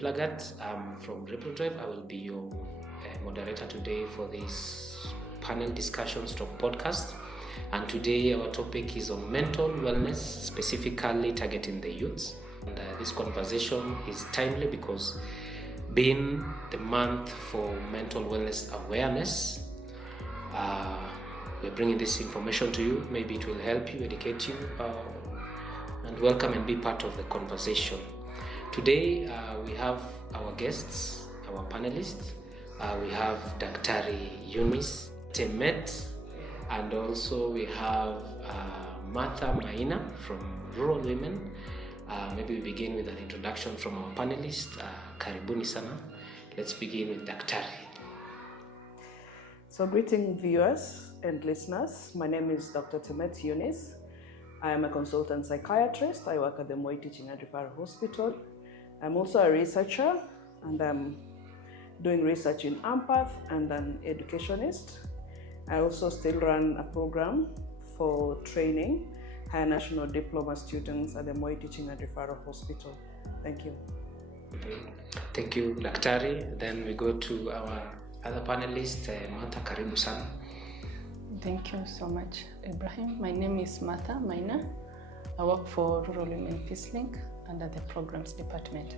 Plagat. I'm from Reprodrive. I will be your moderator today for this panel discussion podcast. And today our topic is on mental wellness, specifically targeting the youths. And this conversation is timely because being the month for mental wellness awareness, we're bringing this information to you. Maybe it will help you, educate you, and welcome and be part of the conversation. Today we have our guests, our panelists. We have Daktari Eunice, Temet, and also we have Maina from Rural Women. Maybe we begin with an introduction from our panelists. Karibuni sana. Let's begin with Daktari. So greeting viewers and listeners. My name is Dr. Temet Eunice. I am a consultant psychiatrist. I work at the Moi Teaching and Referral Hospital. I'm also a researcher, and I'm doing research in empath and an educationist. I also still run a program for training higher national diploma students at the Moi Teaching and Referral Hospital. Thank you. Thank you, Daktari. Then we go to our other panelist, Martha. Karibu sana. Thank you so much, Ibrahim. My name is Maina. I work for Rural Women Peace Link under the Programs Department.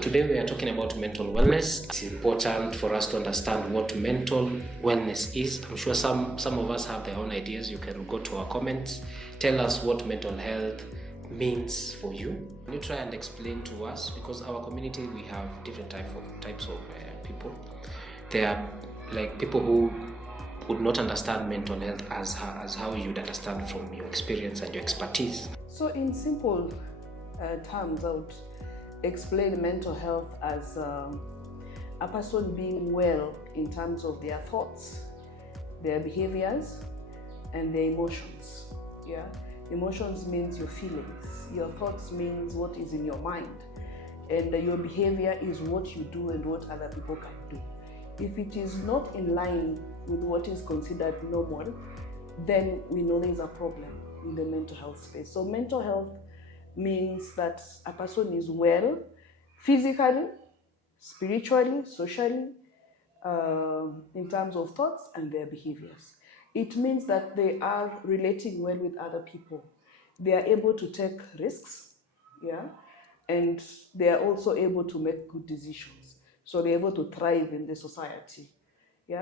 Today we are talking about mental wellness. It's important for us to understand what mental wellness is. I'm sure some of us have their own ideas. You can go to our comments. Tell us what mental health means for you. Can you try and explain to us? Because our community, we have different types of people. There are like people who would not understand mental health as how you'd understand from your experience and your expertise. So in simple terms, I would explain mental health as a person being well in terms of their thoughts, their behaviors, and their emotions. Yeah, emotions means your feelings. Your thoughts means what is in your mind, and your behavior is what you do and what other people can do. If it is not in line with what is considered normal, then we know there is a problem in the mental health space. So mental health means that a person is well physically, spiritually, socially, in terms of thoughts and their behaviors. It means that they are relating well with other people. They are able to take risks, and they are also able to make good decisions. So they're able to thrive in the society.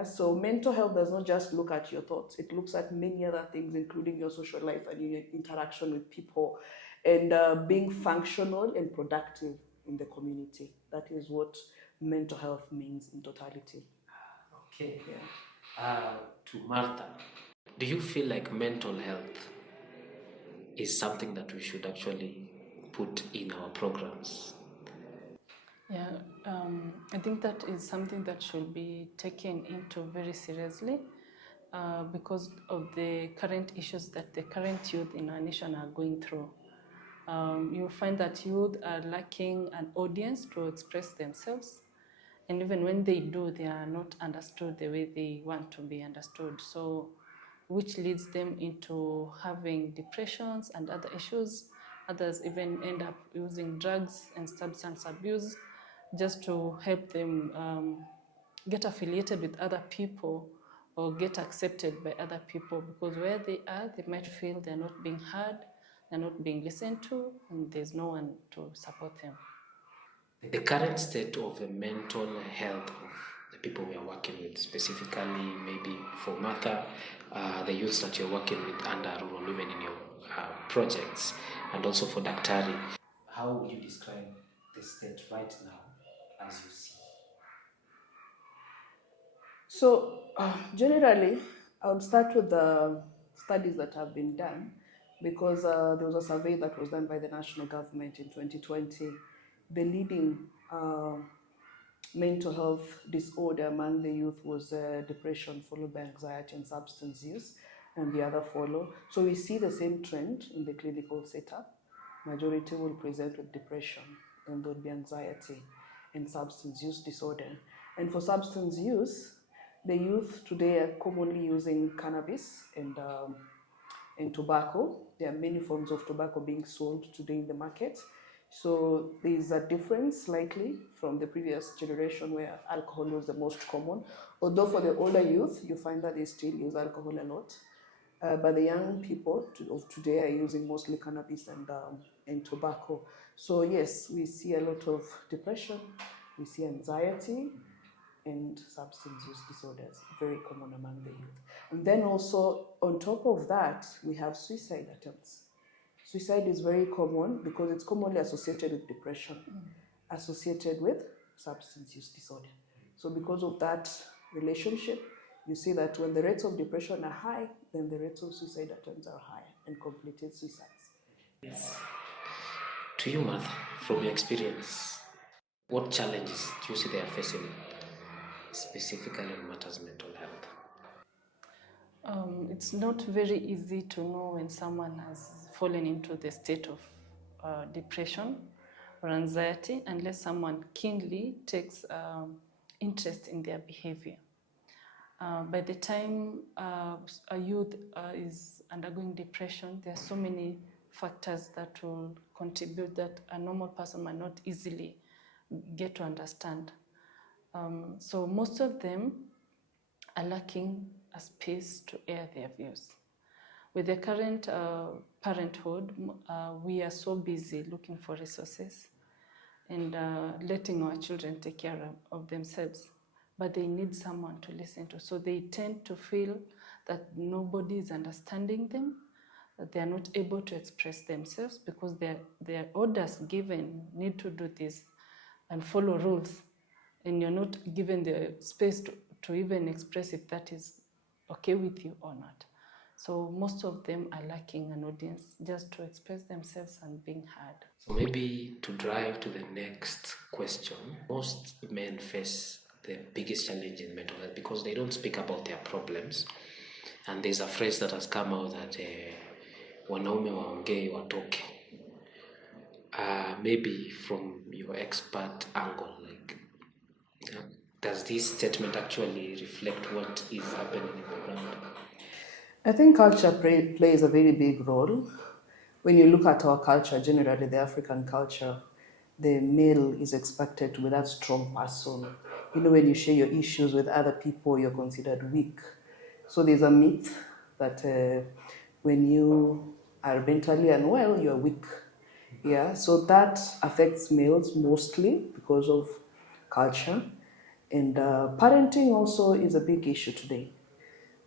So mental health does not just look at your thoughts. It looks at many other things, including your social life and your interaction with people, and being functional and productive in the community. That is what mental health means in totality. Okay. To Martha, do you feel like mental health is something that we should actually put in our programs? I think that is something that should be taken into very seriously because of the current issues that the current youth in our nation are going through. You'll find that youth are lacking an audience to express themselves, and even when they do, they are not understood the way they want to be understood. So, which leads them into having depressions and other issues. Others even end up using drugs and substance abuse just to help them get affiliated with other people or get accepted by other people, because where they are, they might feel they're not being heard, they're not being listened to, and there's no one to support them. The current state of the mental health of the people we are working with, specifically maybe for Martha, the youths that you're working with under Rural Women in your projects, and also for Daktari, how would you describe the state right now as you see? So generally, I would start with the studies that have been done, because there was a survey that was done by the national government in 2020. The leading mental health disorder among the youth was depression, followed by anxiety and substance use, and the other follow. So we see the same trend in the clinical setup. Majority will present with depression, and there will be anxiety and substance use disorder. And for substance use, the youth today are commonly using cannabis and tobacco. There are many forms of tobacco being sold today in the market. So there's a difference slightly from the previous generation where alcohol was the most common. Although for the older youth, you find that they still use alcohol a lot. But the young people of today are using mostly cannabis and tobacco. So yes, we see a lot of depression, we see anxiety, and substance use disorders, very common among the youth. And then also, on top of that, we have suicide attempts. Suicide is very common because it's commonly associated with depression, associated with substance use disorder. So because of that relationship, you see that when the rates of depression are high, then the rates of suicide attempts are high and completed suicides. Yes. To you, Martha, from your experience, what challenges do you see they are facing specifically in matters mental health? It's not very easy to know when someone has fallen into the state of depression or anxiety unless someone keenly takes interest in their behavior. By the time a youth is undergoing depression, there are so many factors that will contribute that a normal person might not easily get to understand. So most of them are lacking a space to air their views. With the current parenthood, we are so busy looking for resources and letting our children take care of themselves, but they need someone to listen to. So they tend to feel that nobody is understanding them, that they are not able to express themselves because their orders given, need to do this and follow rules, and you're not given the space to even express if that is okay with you or not. So most of them are lacking an audience just to express themselves and being heard. So maybe to drive to the next question, most men face the biggest challenge in mental health because they don't speak about their problems. And there's a phrase that has come out that wanaume waongee watoke. Maybe from your expert angle, like, does this statement actually reflect what is happening in the ground? I think culture plays a very big role. When you look at our culture, generally the African culture, the male is expected to be that strong person. You know, when you share your issues with other people, you're considered weak. So there's a myth that when you are mentally unwell, you're weak. Yeah, so that affects males mostly because of culture. And parenting also is a big issue today.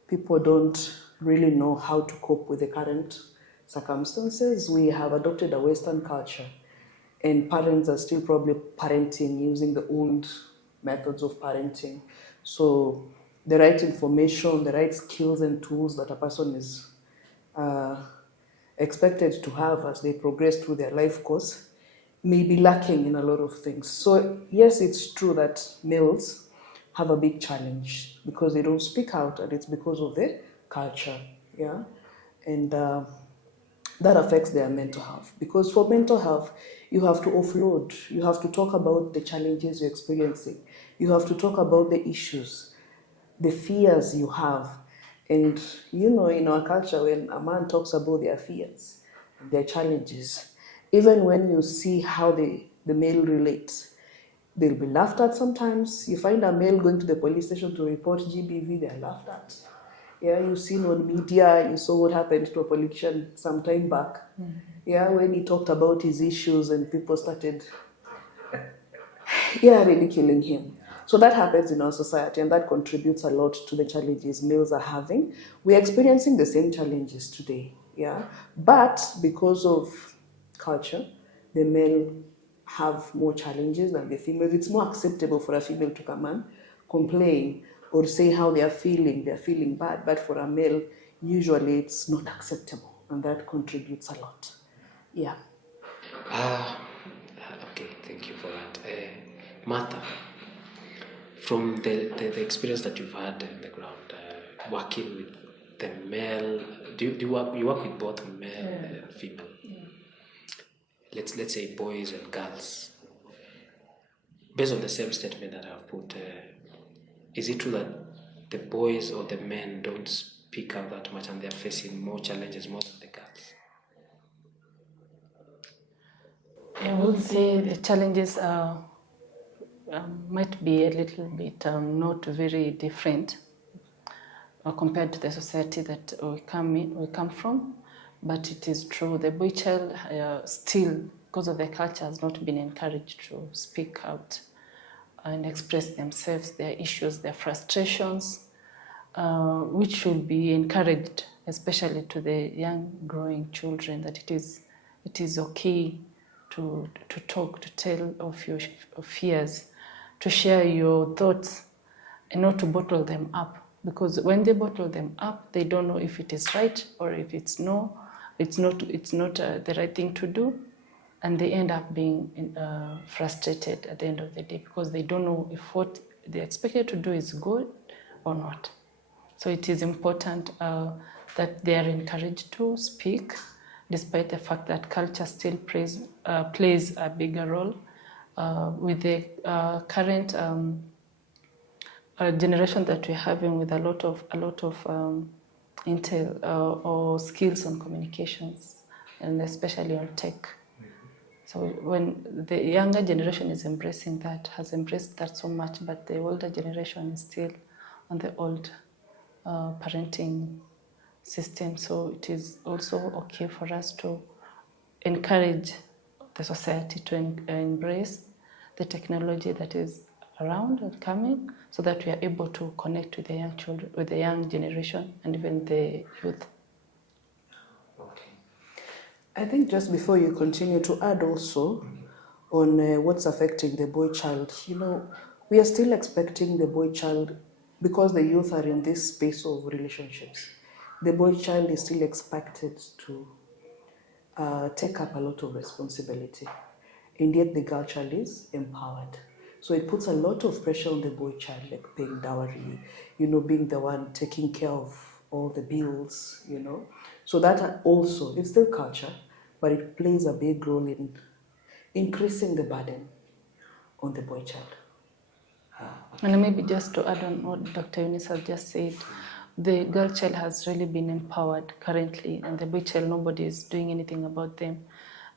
People don't really know how to cope with the current circumstances. We have adopted a Western culture, and parents are still probably parenting using the old methods of parenting. So the right information, the right skills and tools that a person is expected to have as they progress through their life course may be lacking in a lot of things. So yes, it's true that males have a big challenge because they don't speak out, and it's because of the culture, yeah, and that affects their mental health. Because for mental health, you have to offload, you have to talk about the challenges you're experiencing, you have to talk about the issues, the fears you have. And you know, in our culture, when a man talks about their fears, their challenges, even when you see how the male relates, they'll be laughed at sometimes. You find a male going to the police station to report GBV, they're laughed at. Yeah, you've seen on media, you saw what happened to a politician some time back. Mm-hmm. Yeah, when he talked about his issues and people started, ridiculing him. So that happens in our society, and that contributes a lot to the challenges males are having. We're experiencing the same challenges today, yeah? But because of culture, the male have more challenges than the females. It's more acceptable for a female to come and complain or say how they're feeling bad. But for a male, usually it's not acceptable, and that contributes a lot. Yeah. Okay, thank you for that. Martha, from the experience that you've had on the ground, working with the male, you work with both male and female? Yeah. Let's say boys and girls. Based on the same statement that I've put, is it true that the boys or the men don't speak out that much and they're facing more challenges more than the girls? I would say the challenges might be a little bit not very different compared to the society that we come from, but it is true the boy child still, because of the culture, has not been encouraged to speak out and express themselves, their issues, their frustrations, which should be encouraged, especially to the young growing children, that it is okay to talk, to tell of your fears, to share your thoughts, and not to bottle them up. Because when they bottle them up, they don't know if it is right or if it's not the right thing to do, and they end up being frustrated at the end of the day because they don't know if what they're expected to do is good or not. So it is important that they are encouraged to speak, despite the fact that culture still plays a bigger role with the current generation that we're having, with a lot of intel or skills on communications, and especially on tech. So when the younger generation is has embraced that so much, but the older generation is still on the old parenting system. So it is also okay for us to encourage the society to embrace the technology that is around and coming, so that we are able to connect with the young children, with the young generation, and even the youth. Okay. I think just before you continue, to add also on what's affecting the boy child, we are still expecting the boy child, because the youth are in this space of relationships, the boy child is still expected to take up a lot of responsibility, and yet the girl child is empowered. So it puts a lot of pressure on the boy child, like paying dowry, being the one taking care of all the bills, So that also, it's still culture, but it plays a big role in increasing the burden on the boy child. And maybe just to add on what Dr. Eunice has just said, the girl child has really been empowered currently, and the boy child, nobody is doing anything about them.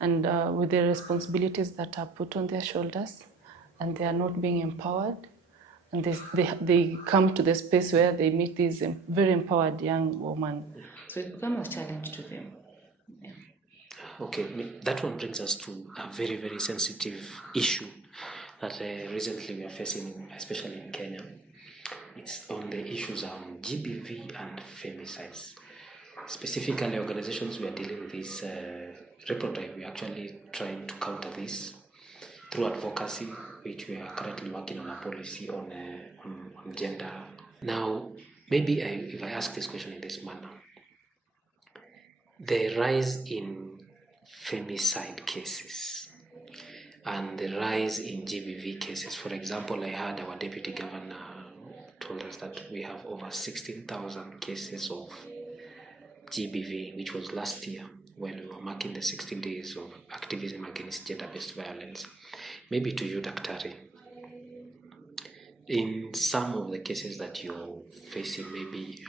And with the responsibilities that are put on their shoulders, and they are not being empowered, and they come to the space where they meet these very empowered young women. So it becomes a challenge to them. Yeah. Okay, that one brings us to a very, very sensitive issue that recently we are facing, especially in Kenya. It's on the issues on GBV and femicides. Specifically, organizations we are dealing with this Reprodrive, we are actually trying to counter this through advocacy, which we are currently working on a policy on gender. Now, maybe if I ask this question in this manner, the rise in femicide cases and the rise in GBV cases. For example, I heard our deputy governor told us that we have over 16,000 cases of GBV, which was last year when we were marking the 16 days of activism against gender-based violence. Maybe to you, Daktari, in some of the cases that you're facing, maybe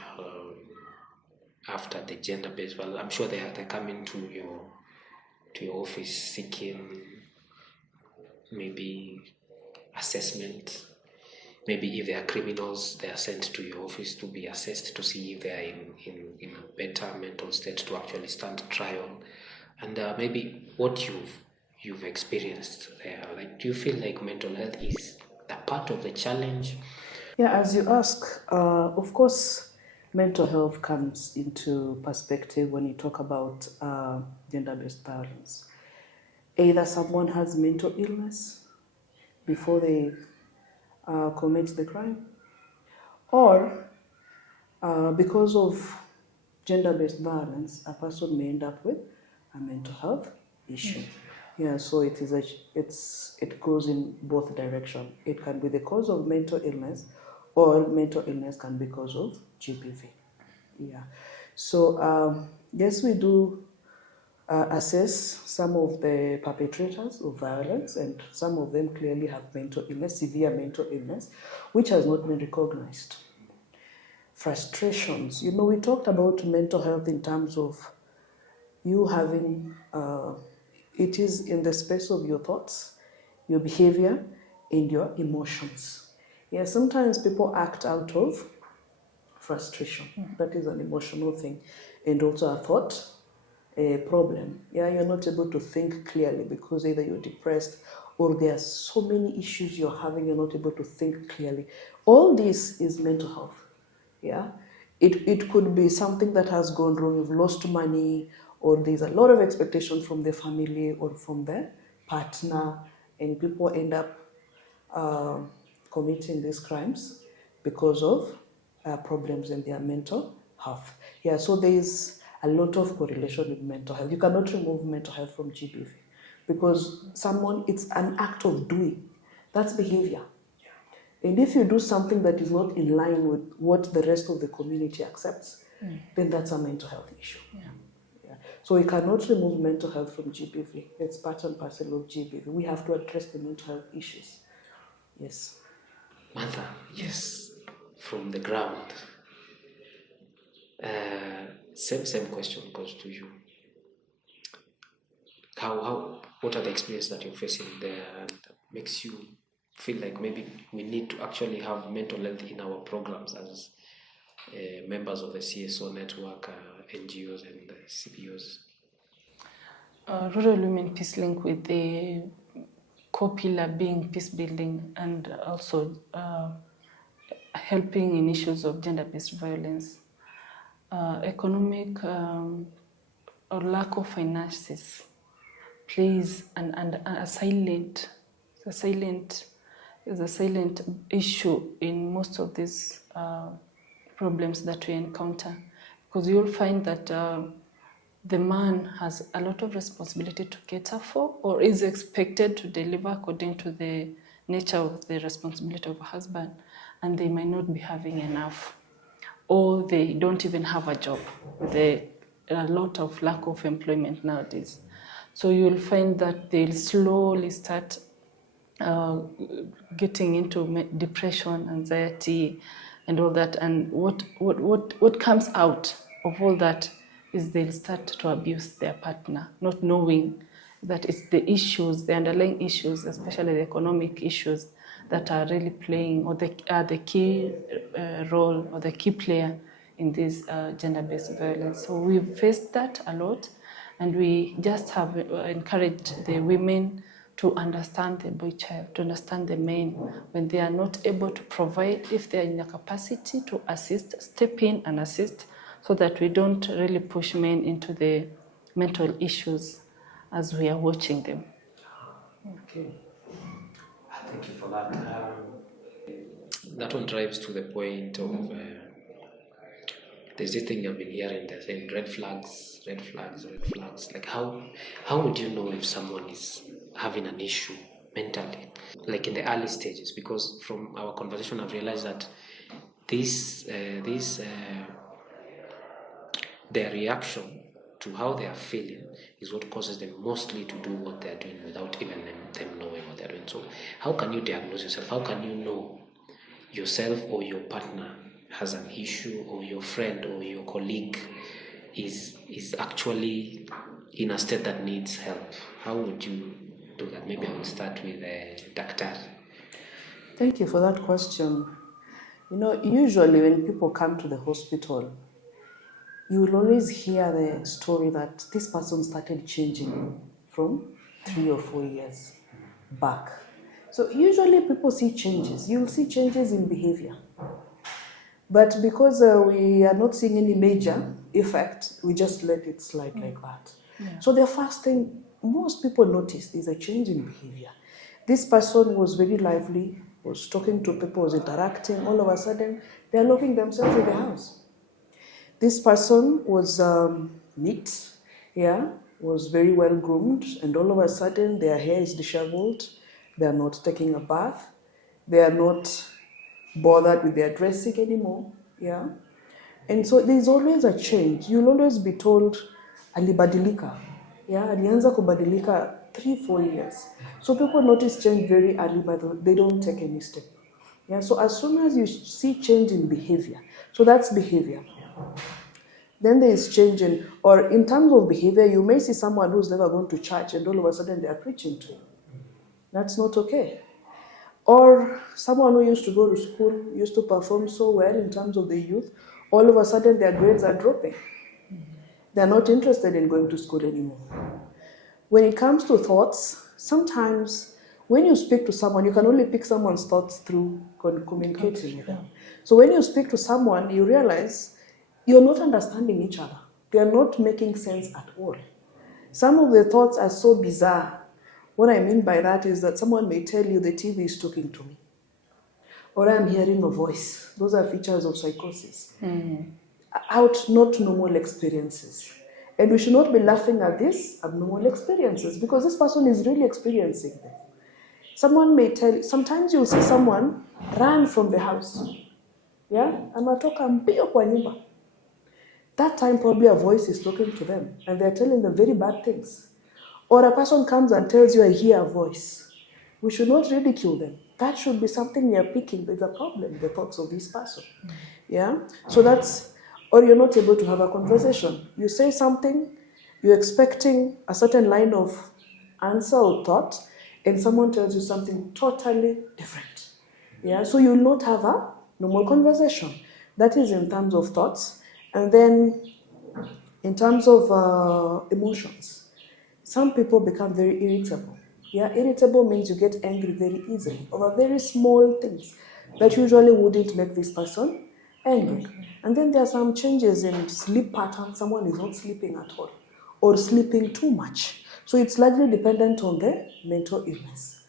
after the gender-based violence, I'm sure they're coming to your office seeking maybe assessment. Maybe if they are criminals, they are sent to your office to be assessed to see if they are in a better mental state to actually stand trial. And maybe what you've experienced there, like, do you feel like mental health is a part of the challenge? Yeah, as you ask, of course, mental health comes into perspective when you talk about gender-based violence. Either someone has mental illness before they commit the crime, or because of gender-based violence, a person may end up with a mental health issue. Yeah, so it goes in both directions. It can be the cause of mental illness, or mental illness can be cause of GBV. Yeah, so yes, we do assess some of the perpetrators of violence, and some of them clearly have mental illness, severe mental illness, which has not been recognized. Frustrations, we talked about mental health in terms of you having It is in the space of your thoughts, your behavior, and your emotions. Yeah, sometimes people act out of frustration. That is an emotional thing. And also a thought problem. Yeah, you're not able to think clearly because either you're depressed or there are so many issues you're having, you're not able to think clearly. All this is mental health. Yeah, it could be something that has gone wrong. You've lost money, or there's a lot of expectation from the family or from the partner, and people end up committing these crimes because of problems in their mental health. Yeah, so there's a lot of correlation with mental health. You cannot remove mental health from GBV because it's an act of doing. That's behavior. And if you do something that is not in line with what the rest of the community accepts, then that's a mental health issue. Yeah. So we cannot remove mental health from GBV. It's part and parcel of GBV. We have to address the mental health issues. Yes. Martha, yes, from the ground. Same question goes to you. What are the experiences that you're facing there and makes you feel like maybe we need to actually have mental health in our programs as members of the CSO network, NGOs and CBOs? Rural Women Peace Link, with the core pillar being peace building and also helping in issues of gender-based violence, economic or lack of finances plays a silent issue in most of these problems that we encounter, because you'll find that the man has a lot of responsibility to cater for or is expected to deliver according to the nature of the responsibility of a husband, and they might not be having enough, or they don't even have a job. There's a lot of lack of employment nowadays. So you'll find that they'll slowly start getting into depression, anxiety, and all that. And what comes out of all that is they'll start to abuse their partner, not knowing that it's the issues, the underlying issues, especially the economic issues, that are really playing or are the key role or the key player in this gender-based violence. So we've faced that a lot, and we just have encouraged the women to understand the boy child, to understand the men. When they are not able to provide, if they are in the capacity to assist, step in and assist, so that we don't really push men into the mental issues as we are watching them. Okay. Thank you for that. That one drives to the point of there's this thing I've been hearing, they're saying red flags. Like how would you know if someone is having an issue mentally, like in the early stages? Because from our conversation I've realized that their reaction to how they are feeling is what causes them mostly to do what they're doing without even them knowing what they're doing. So how can you diagnose yourself? How can you know yourself or your partner has an issue, or your friend or your colleague is actually in a state that needs help? How would you do that? Maybe I will start with Dr. Thank you for that question. Usually when people come to the hospital, you will always hear the story that this person started changing from 3 or 4 years back. So usually people see changes. You'll see changes in behavior. But because we are not seeing any major effect, we just let it slide like that. Yeah. So the first thing most people notice is a change in behavior. This person was very lively, was talking to people, was interacting. All of a sudden, they're locking themselves in the house. This person was neat, was very well groomed, and all of a sudden their hair is disheveled. They are not taking a bath. They are not bothered with their dressing anymore. And so there's always a change. You'll always be told, alibadilika. Alianza kubadilika 3-4 years. So people notice change very early, but they don't take any step. So as soon as you see change in behavior, so that's behavior. Then there is change or in terms of behavior, you may see someone who's never gone to church and all of a sudden they are preaching to you. That's not okay. Or someone who used to go to school, used to perform so well in terms of the youth, all of a sudden their grades are dropping. They're not interested in going to school anymore. When it comes to thoughts, sometimes when you speak to someone, you can only pick someone's thoughts through communicating with them. So when you speak to someone, you realize you're not understanding each other. They are not making sense at all. Some of the thoughts are so bizarre. What I mean by that is that someone may tell you the TV is talking to me, or I'm hearing a voice. Those are features of psychosis. Not normal experiences. And we should not be laughing at these abnormal experiences because this person is really experiencing them. Someone may tell you, sometimes you'll see someone run from the house. Yeah? Anatoka mbio kwa nyumba. That time probably a voice is talking to them and they're telling them very bad things. Or a person comes and tells you, I hear a voice. We should not ridicule them. That should be something we are picking. There's a problem, the thoughts of this person. Yeah? So that's, or you're not able to have a conversation. You say something, you're expecting a certain line of answer or thought, and someone tells you something totally different. Yeah? So you'll not have a normal conversation. That is in terms of thoughts. And then in terms of emotions, some people become very irritable. Yeah, irritable means you get angry very easily over very small things that usually wouldn't make this person angry. And then there are some changes in sleep pattern. Someone is not sleeping at all or sleeping too much. So it's largely dependent on the mental illness.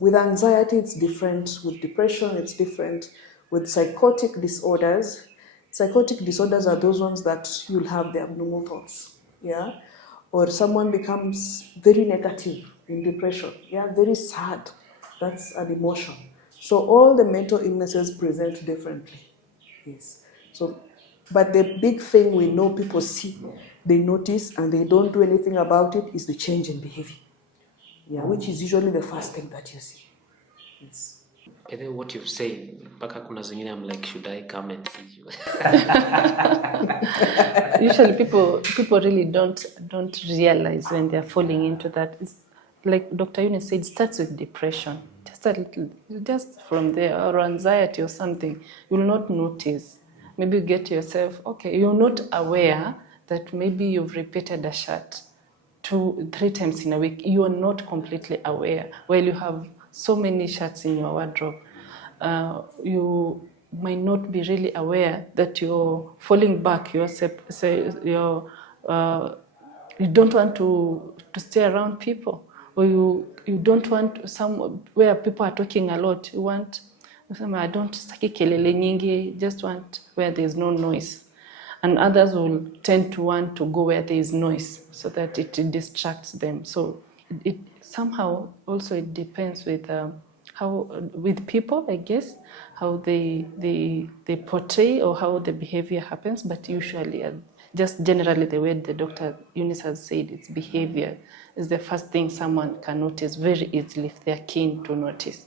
With anxiety, it's different. With depression, it's different. With psychotic disorders are those ones that you'll have the abnormal thoughts. Yeah. Or someone becomes very negative in depression, yeah, very sad. That's an emotion. So all the mental illnesses present differently. Yes. So, but the big thing we know people see, they notice, and they don't do anything about it is the change in behavior. Yeah, which is usually the first thing that you see. Yes. And then what you've said, mpaka kuna zingine I'm like, should I come and see you? Usually people really don't realize when they're falling into that. It's like Dr. Eunice said, it starts with depression. Just a little, just from there, or anxiety or something, you'll not notice. Maybe you get yourself, okay, you're not aware that maybe you've repeated a shot 2-3 times in a week. You are not completely aware. While you have so many shirts in your wardrobe, you might not be really aware that you're falling back. You don't want to stay around people, or you don't want where people are talking a lot. You want, I don't staki kelele nyingi, just want where there's no noise. And others will tend to want to go where there is noise so that it distracts them. So it somehow also it depends with with people, I guess, how they portray or how the behavior happens. But usually, just generally the way the Dr. Eunice has said, it's behavior is the first thing someone can notice very easily if they're keen to notice.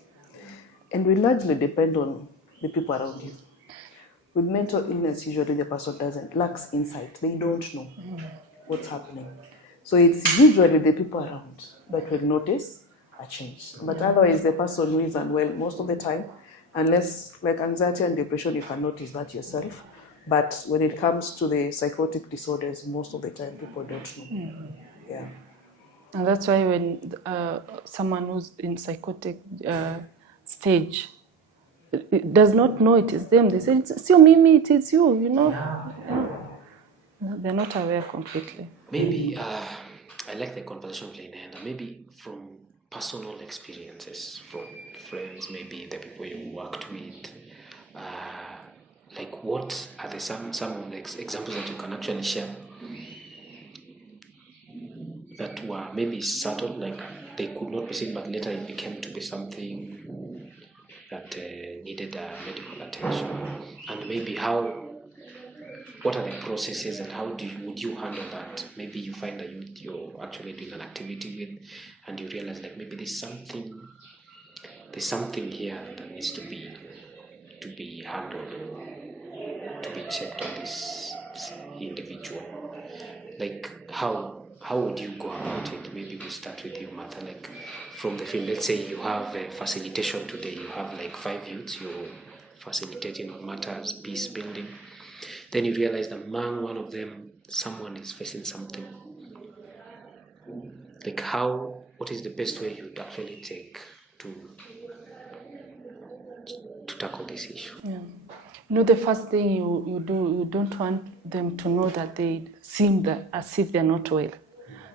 And we largely depend on the people around you. With mental illness, usually the person lacks insight. They don't know what's happening. So it's usually the people around that will notice a change. But otherwise, the person who is unwell most of the time, unless like anxiety and depression, you can notice that yourself. But when it comes to the psychotic disorders, most of the time people don't know. Yeah. And that's why when someone who's in psychotic stage does not know it is them, they say, it's you, Mimi, it's you, you know. Yeah. They're not aware completely. Maybe, I like the conversation playing hand, maybe from personal experiences, from friends, maybe the people you worked with, like what are some of the examples that you can actually share that were maybe subtle, like they could not be seen, but later it became to be something that needed medical attention, and maybe what are the processes and how would you handle that? Maybe you find that you're actually doing an activity with, and you realize like maybe there's something here that needs to be handled, to be checked on this individual. like how would you go about it? Maybe we start with you, Martha. Like from the film, let's say you have a facilitation today. You have like 5 youths. You're facilitating on matters, peace building. Then you realize that among one of them, someone is facing something. Like what is the best way you'd actually take to tackle this issue? Yeah. The first thing you do, you don't want them to know that they seem as if they're not well.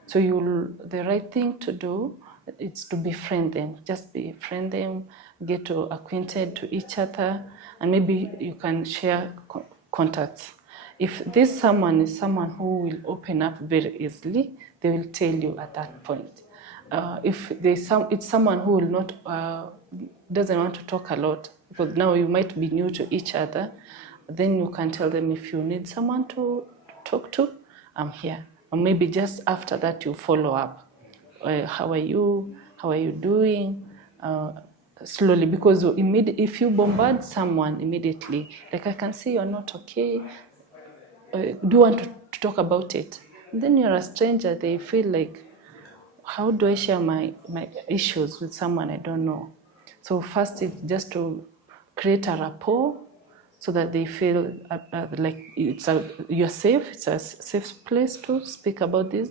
So the right thing to do is to befriend them. Just befriend them, get acquainted to each other, and maybe you can share contacts. If this someone is someone who will open up very easily, they will tell you at that point. If it's someone who will not doesn't want to talk a lot, because now you might be new to each other, then you can tell them, if you need someone to talk to, I'm here. Or maybe just after that you follow up. How are you? How are you doing? Slowly, because if you bombard someone immediately, like, I can see you're not okay, do you want to talk about it? And then you're a stranger, they feel like, how do I share my issues with someone I don't know? So first, it's just to create a rapport so that they feel like you're safe. It's a safe place to speak about this.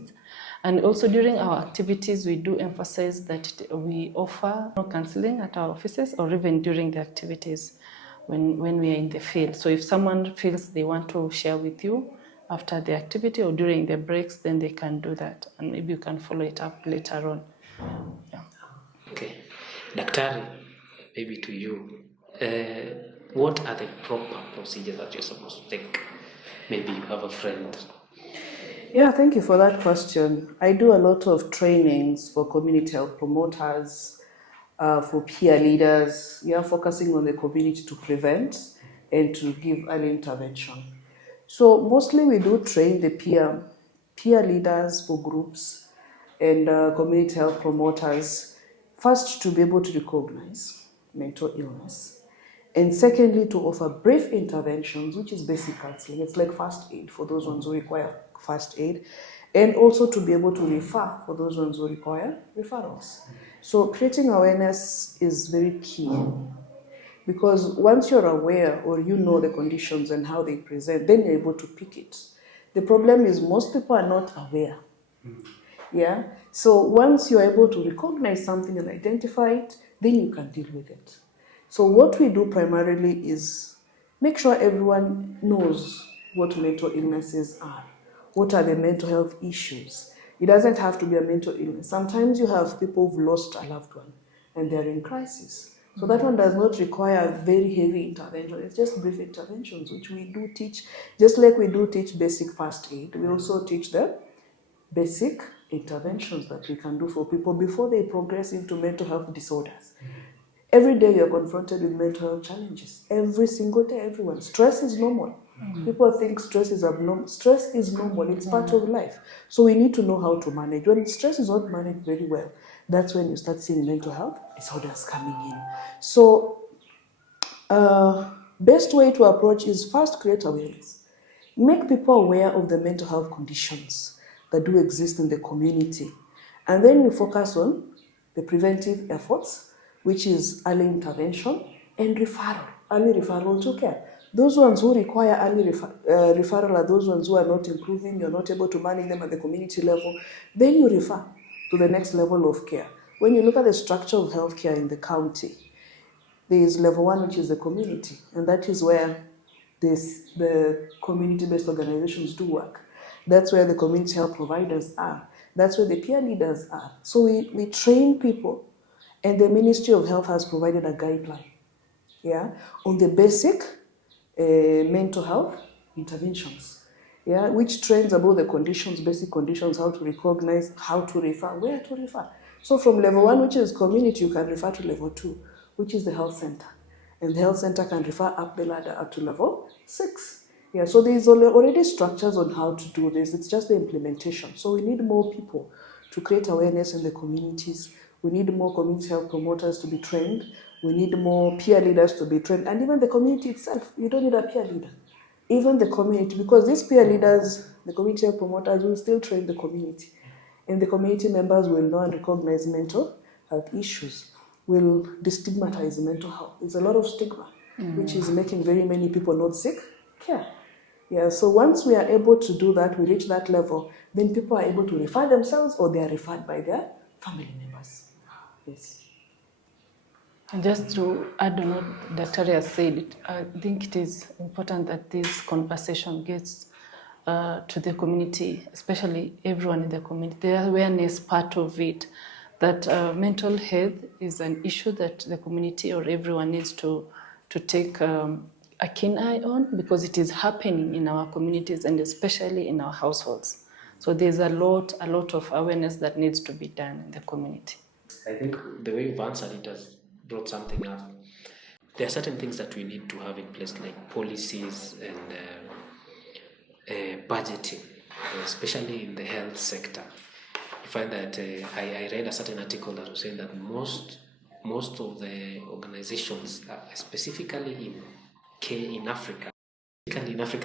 And also during our activities, we do emphasize that we offer counseling at our offices, or even during the activities when we are in the field. So if someone feels they want to share with you after the activity or during the breaks, then they can do that. And maybe you can follow it up later on. Yeah. Okay. Daktari, maybe to you. What are the proper procedures that you're supposed to take? Maybe you have a friend. Yeah, thank you for that question. I do a lot of trainings for community health promoters, for peer leaders. We are focusing on the community to prevent and to give early intervention. So mostly we do train the peer leaders for groups and community health promoters, first to be able to recognize mental illness, and secondly to offer brief interventions, which is basic counseling. It's like first aid for those ones who require first aid, and also to be able to refer for those ones who require referrals. So creating awareness is very key, because once you're aware or you know the conditions and how they present, then you're able to pick it. The problem is most people are not aware. Yeah. So once you're able to recognize something and identify it, then you can deal with it. So what we do primarily is make sure everyone knows what mental illnesses are. What are the mental health issues? It doesn't have to be a mental illness. Sometimes you have people who've lost a loved one and they're in crisis. So that one does not require very heavy intervention. It's just brief interventions, which we do teach. Just like we do teach basic first aid, we also teach the basic interventions that we can do for people before they progress into mental health disorders. Every day you're confronted with mental health challenges. Every single day, everyone. Stress is normal. People think stress is abnormal. Stress is normal. It's part of life. So we need to know how to manage. When stress is not managed very well, that's when you start seeing mental health disorders coming in. So best way to approach is first create awareness. Make people aware of the mental health conditions that do exist in the community. And then you focus on the preventive efforts, which is early intervention and referral, early referral to care. Those ones who require early referral are those ones who are not improving, you're not able to manage them at the community level, then you refer to the next level of care. When you look at the structure of healthcare in the county, there is level 1, which is the community, and that is where the community-based organizations do work. That's where the community health providers are. That's where the peer leaders are. So we train people, and the Ministry of Health has provided a guideline, on the basic mental health interventions, which trains about the conditions, basic conditions, how to recognize, how to refer, where to refer. So from level 1, which is community, you can refer to level 2, which is the health center. And the health center can refer up the ladder up to level 6. So there's already structures on how to do this. It's just the implementation. So we need more people to create awareness in the communities. We need more community health promoters to be trained. We need more peer leaders to be trained. And even the community itself, you don't need a peer leader. even the community, because these peer leaders, the community health promoters, will still train the community. And the community members will know and recognize mental health issues, will destigmatize mental health. There's a lot of stigma, which is making very many people not seek care. Yeah, so once we are able to do that, we reach that level, then people are able to refer themselves or they are referred by their family members. Yes. And just to add on what Dr. has said, I think it is important that this conversation gets to the community, especially everyone in the community, the awareness part of it, that mental health is an issue that the community or everyone needs to take a keen eye on, because it is happening in our communities and especially in our households. So there's a lot of awareness that needs to be done in the community. I think the way you've answered it has brought something up. There are certain things that we need to have in place, like policies and budgeting, especially in the health sector. You find that I read a certain article that was saying that most of the organizations, specifically in Africa,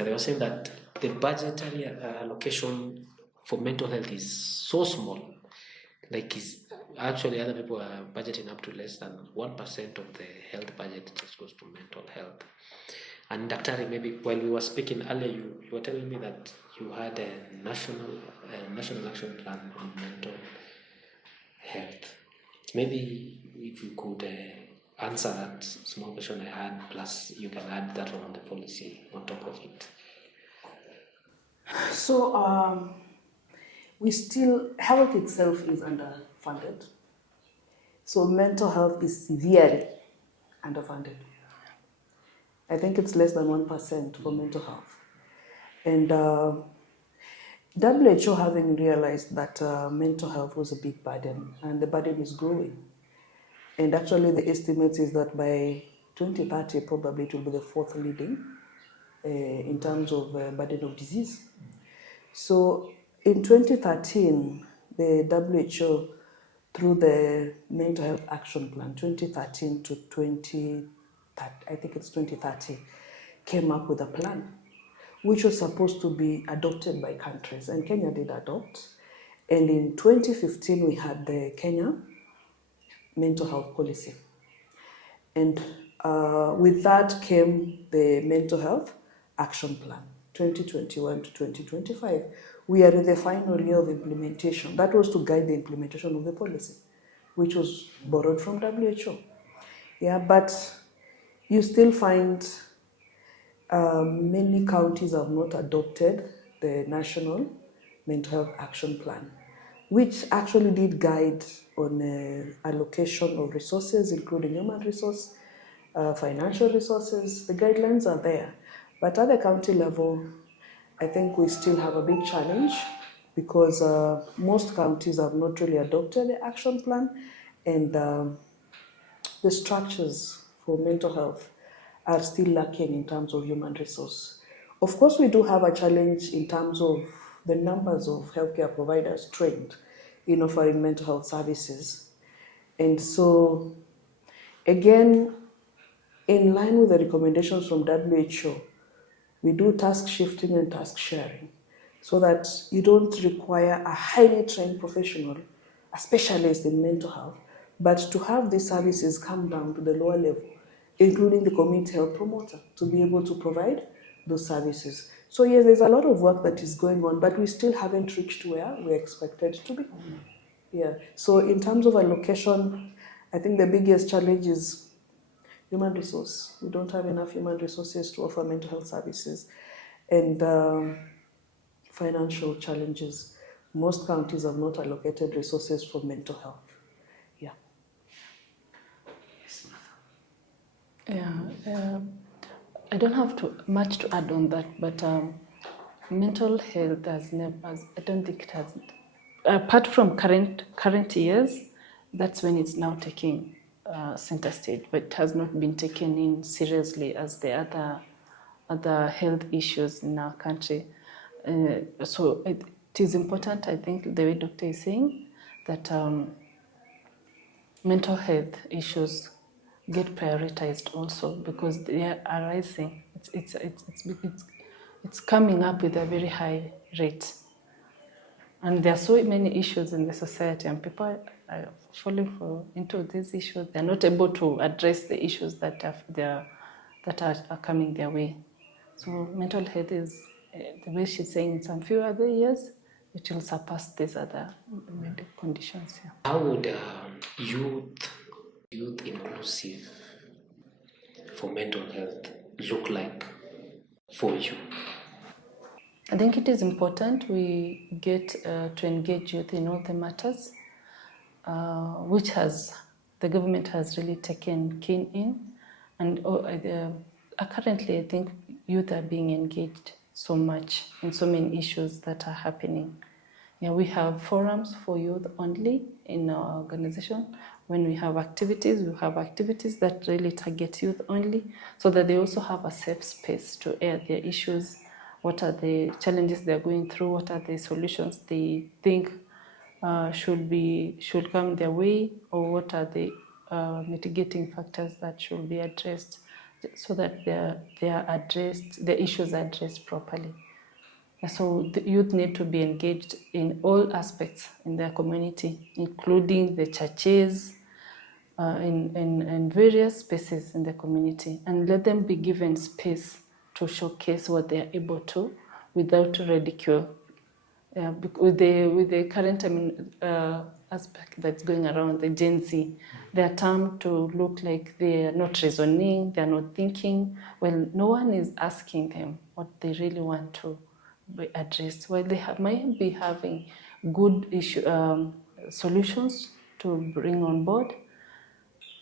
they were saying that the budgetary allocation for mental health is so small. Like, actually other people are budgeting up to less than 1% of the health budget just goes to mental health. And Dr. maybe while we were speaking earlier, you were telling me that you had a national action plan on mental health. Maybe if you could answer that small question I had, plus you can add that one on the policy on top of it. So health itself is underfunded. So mental health is severely underfunded. I think it's less than 1% for mental health. And WHO, having realized that mental health was a big burden, and the burden is growing. And actually the estimate is that by 2030, probably it will be the fourth leading in terms of burden of disease. So in 2013, the WHO, through the Mental Health Action Plan, 2013 to 2030, came up with a plan, which was supposed to be adopted by countries, and Kenya did adopt. And in 2015, we had the Kenya Mental Health Policy. And with that came the Mental Health Action Plan, 2021 to 2025. We are in the final year of implementation. That was to guide the implementation of the policy, which was borrowed from WHO. Yeah, but you still find many counties have not adopted the National Mental Health Action Plan, which actually did guide on allocation of resources, including human resource, financial resources. The guidelines are there. But at the county level, I think we still have a big challenge, because most counties have not really adopted the action plan, and the structures for mental health are still lacking in terms of human resource. Of course, we do have a challenge in terms of the numbers of healthcare providers trained in offering mental health services. And so, again, in line with the recommendations from WHO, we do task shifting and task sharing, so that you don't require a highly trained professional, a specialist in mental health, but to have these services come down to the lower level, including the community health promoter, to be able to provide those services. So yes, there's a lot of work that is going on, but we still haven't reached where we're expected to be. Yeah. So in terms of allocation, I think the biggest challenge is human resource. We don't have enough human resources to offer mental health services, and financial challenges. Most counties have not allocated resources for mental health. I don't have much to add on that, but mental health has never. I don't think it has. Apart from current years, that's when it's now taking center stage, but it has not been taken in seriously as the other health issues in our country. So it is important, I think, the way Doctor is saying, that mental health issues get prioritized also, because they are arising. it's coming up with a very high rate. And there are so many issues in the society, and people are falling into these issues. They're not able to address the issues that are coming their way. So mental health is, the way she's saying, in some few other years, it will surpass these other medical conditions. Yeah. How would youth inclusive for mental health look like for you? I think it is important we get to engage youth in all the matters, which the government has really taken keen in. And currently, I think youth are being engaged so much in so many issues that are happening. Yeah, we have forums for youth only in our organization. When we have activities that really target youth only, so that they also have a safe space to air their issues. What are the challenges they're going through? What are the solutions they think should come their way? Or what are the mitigating factors that should be addressed, so that the issues are addressed properly. So the youth need to be engaged in all aspects in their community, including the churches, in various spaces in the community, and let them be given space to showcase what they are able to without ridicule. With the current aspect that's going around, the Gen Z, they are termed to look like they are not reasoning, they are not thinking. Well, no one is asking them what they really want to be addressed. While they might be having good solutions to bring on board.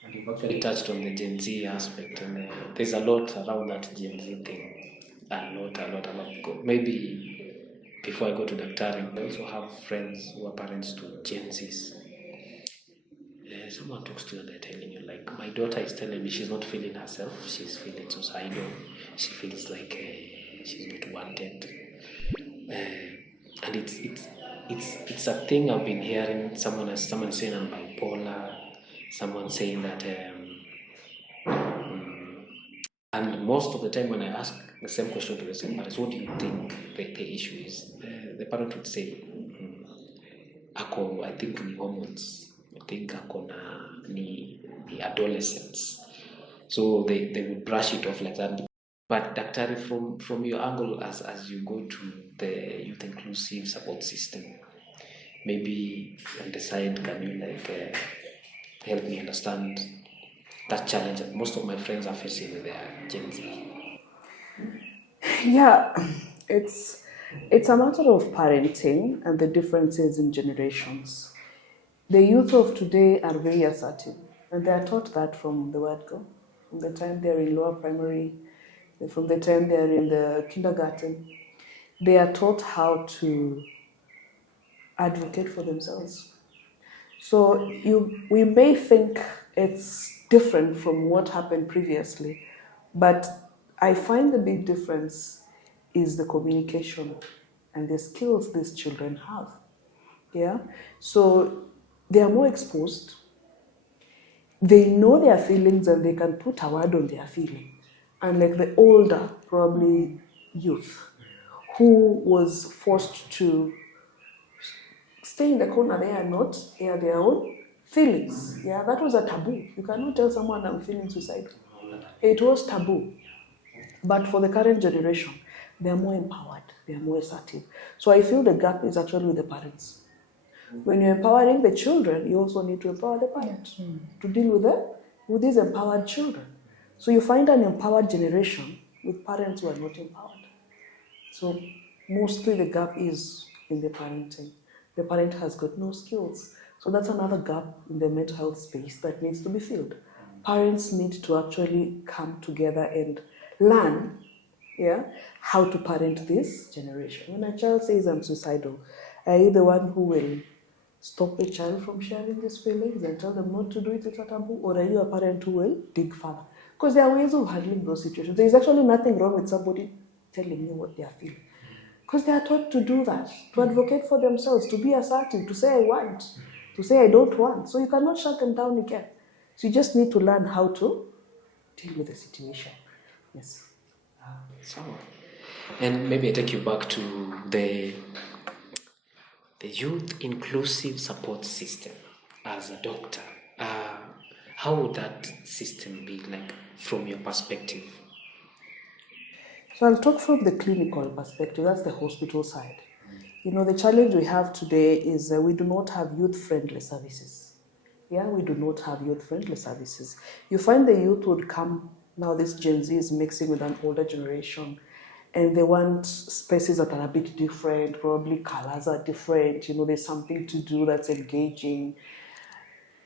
And you've actually touched on the Gen Z aspect, and there's a lot around that Gen Z thing. A lot. Maybe before I go to Daktari, I also have friends who are parents to Gen Zs. Someone talks to you and they're telling you, like, my daughter is telling me she's not feeling herself, she's feeling suicidal, she feels like she's not wanted. And it's a thing I've been hearing. Someone saying I'm bipolar, someone saying that and most of the time when I ask the same question to the same parents, what do you think the issue is? The parent would say, I think ni hormones. I think ni adolescence. So they would brush it off like that. But Daktari, from your angle as you go to the youth inclusive support system, maybe on the side, can you help me understand that challenge that most of my friends are facing with their Gen Z? Yeah, it's a matter of parenting and the differences in generations. The youth of today are very assertive, and they are taught that from the word go. From the time they're in lower primary, from the time they're in the kindergarten, they are taught how to advocate for themselves. So we may think it's different from what happened previously, but I find the big difference is the communication and the skills these children have. Yeah, so they are more exposed. They know their feelings and they can put a word on their feeling. Unlike the older, probably youth, who was forced to stay in the corner, they are not, air their own feelings. Yeah, that was a taboo. You cannot tell someone I'm feeling suicidal. It was taboo. But for the current generation, they are more empowered, they are more assertive. So I feel the gap is actually with the parents. When you're empowering the children, you also need to empower the parents to deal with these empowered children. So you find an empowered generation with parents who are not empowered. So mostly the gap is in the parenting. The parent has got no skills. So that's another gap in the mental health space that needs to be filled. Parents need to actually come together and learn how to parent this generation. When a child says I'm suicidal, are you the one who will stop a child from sharing these feelings and tell them not to do it, it's a taboo? Or are you a parent who will dig further? Because there are ways of handling those situations. There is actually nothing wrong with somebody telling you what they are feeling. Because they are taught to do that, to advocate for themselves, to be assertive, to say I want, to say I don't want. So you cannot shut them down again. So you just need to learn how to deal with the situation. Yes. So, And maybe I take you back to the youth inclusive support system as a doctor. How would that system be like from your perspective? So I'll talk from the clinical perspective, that's the hospital side. You know, the challenge we have today is we do not have youth-friendly services. Yeah, we do not have youth-friendly services. You find the youth would come, now this Gen Z is mixing with an older generation, and they want spaces that are a bit different, probably colors are different, you know, there's something to do that's engaging.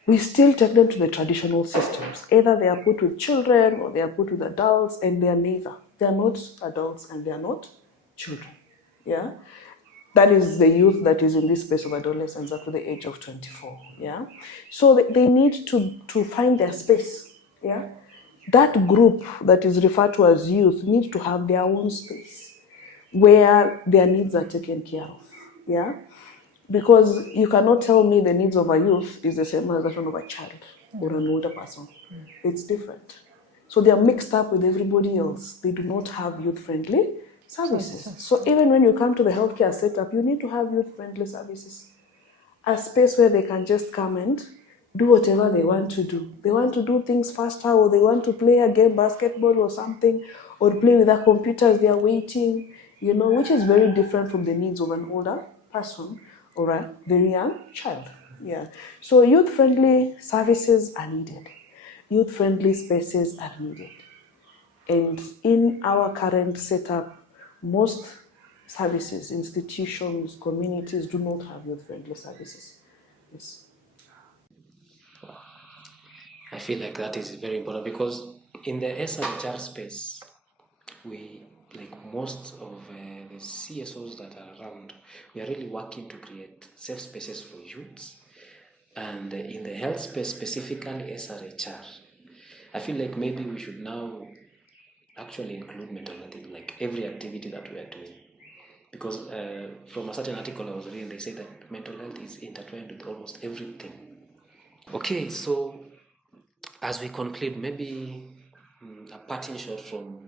We still take them to the traditional systems. Either they are put with children or they are put with adults, and they are neither. They are not adults and they are not children. Yeah? That is the youth that is in this space of adolescence up to the age of 24. Yeah? So they need to find their space. Yeah? That group that is referred to as youth needs to have their own space where their needs are taken care of. Yeah? Because you cannot tell me the needs of a youth is the same as that of a child or an older person. It's different. So they are mixed up with everybody else. They do not have youth-friendly services. So even when you come to the healthcare setup, you need to have youth-friendly services. A space where they can just come and do whatever they want to do. They want to do things faster, or they want to play a game, basketball or something, or play with their computers, they are waiting, you know, which is very different from the needs of an older person or a very young child. Yeah. So youth-friendly services are needed. Youth-friendly spaces are needed. And in our current setup, most services, institutions, communities do not have youth-friendly services. Yes. I feel like that is very important because in the SRHR space, we, like most of the CSOs that are around, we are really working to create safe spaces for youths. And in the health space, specifically SRHR, I feel like maybe we should now actually include mental health in like every activity that we are doing. Because from a certain article I was reading, they say that mental health is intertwined with almost everything. Okay, so as we conclude, maybe a parting shot from,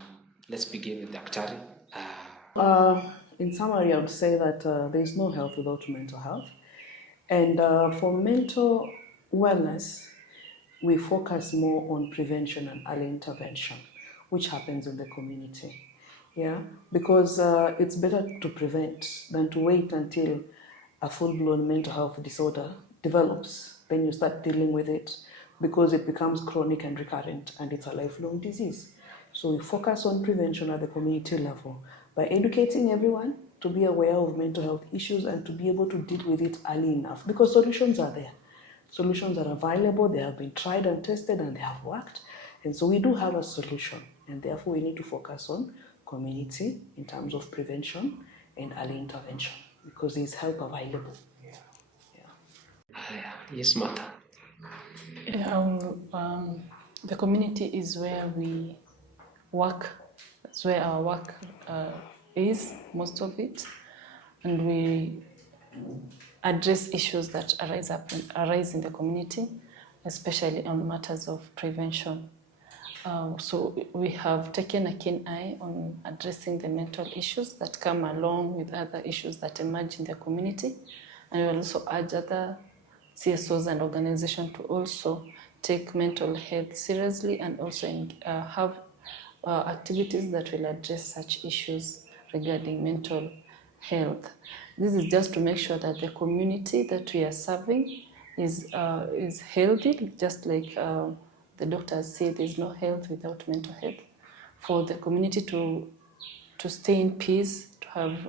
let's begin with Daktari. In summary, I would say that there is no health without mental health. And for mental wellness, we focus more on prevention and early intervention, which happens in the community. Yeah, because it's better to prevent than to wait until a full-blown mental health disorder develops. Then you start dealing with it because it becomes chronic and recurrent, and it's a lifelong disease. So we focus on prevention at the community level by educating everyone to be aware of mental health issues and to be able to deal with it early enough, because solutions are there. Solutions are available, they have been tried and tested, and they have worked. And so we do have a solution, and therefore we need to focus on community in terms of prevention and early intervention, because there is help available. Yes, Martha. The community is where we work. That's where our work is, most of it, and we address issues that arise in the community, especially on matters of prevention. So we have taken a keen eye on addressing the mental issues that come along with other issues that emerge in the community, and we will also urge other CSOs and organizations to also take mental health seriously and also have activities that will address such issues regarding mental health. This is just to make sure that the community that we are serving is healthy, just like the doctors say there's no health without mental health. For the community to stay in peace, to have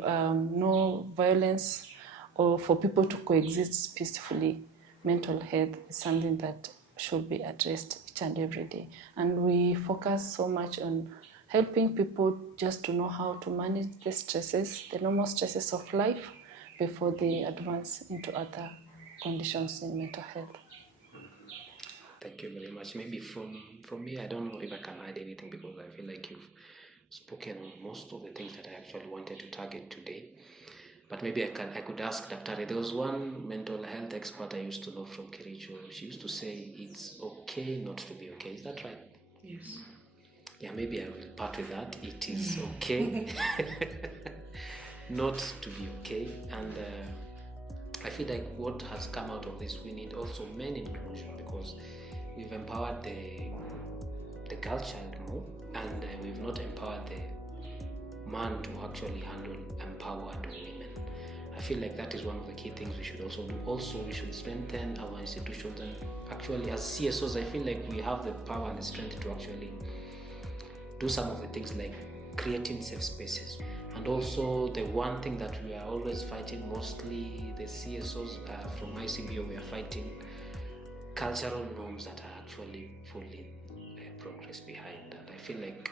no violence, or for people to coexist peacefully, mental health is something that should be addressed each and every day. And we focus so much on helping people just to know how to manage the stresses, the normal stresses of life, before they advance into other conditions in mental health. Thank you very much. Maybe from me, I don't know if I can add anything because I feel like you've spoken on most of the things that I actually wanted to target today. But maybe I could ask Daktari. There was one mental health expert I used to know from Kericho. She used to say it's okay not to be okay. Is that right? Yes. Yeah, maybe I will part with that. It is okay not to be okay. And I feel like what has come out of this, we need also men inclusion, because we've empowered the girl child more, and we've not empowered the man to actually handle empowered women. I feel like that is one of the key things we should also do. Also, we should strengthen our institutions, and actually as CSOs, I feel like we have the power and the strength to actually do some of the things like creating safe spaces. And also the one thing that we are always fighting, mostly the CSOs from ICBO, we are fighting cultural norms that are actually pulling progress behind. And I feel like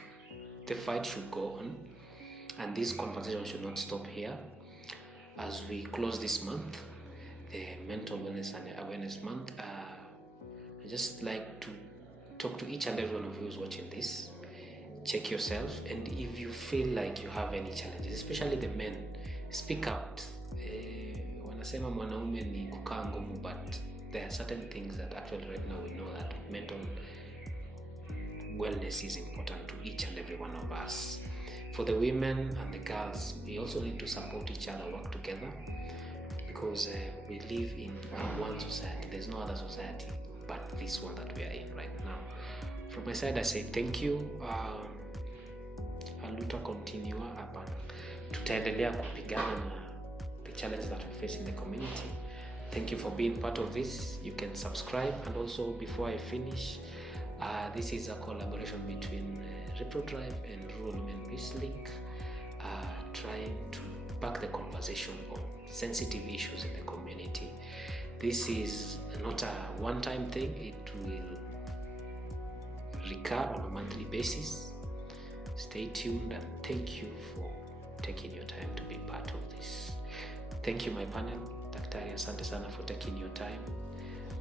the fight should go on, and this conversation should not stop here. As we close this month, the Mental Wellness and Awareness Month, I just like to talk to each and every one of you who's watching this. Check yourself, and if you feel like you have any challenges, especially the men, speak out. Wanasema mwanaume ni kukaa ngumu, but there are certain things that actually right now we know that mental wellness is important to each and every one of us. For the women and the girls, we also need to support each other, work together, because we live in one society. There's no other society but this one that we are in right now. From my side, I say thank you. Haluta continua hapa, tutaendelea kupigana na the challenges that we face in the community. Thank you for being part of this. You can subscribe, and also before I finish, this is a collaboration between Reprodrive and Rural Women Peace Link, trying to back the conversation on sensitive issues in the community. This is not a one-time thing. It will recur on a monthly basis. Stay tuned, and thank you for taking your time to be part of this. Thank you, my panel. Daktari, asante sana for taking your time.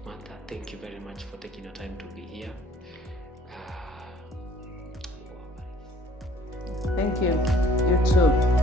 Martha, thank you very much for taking your time to be here. Thank you. You too.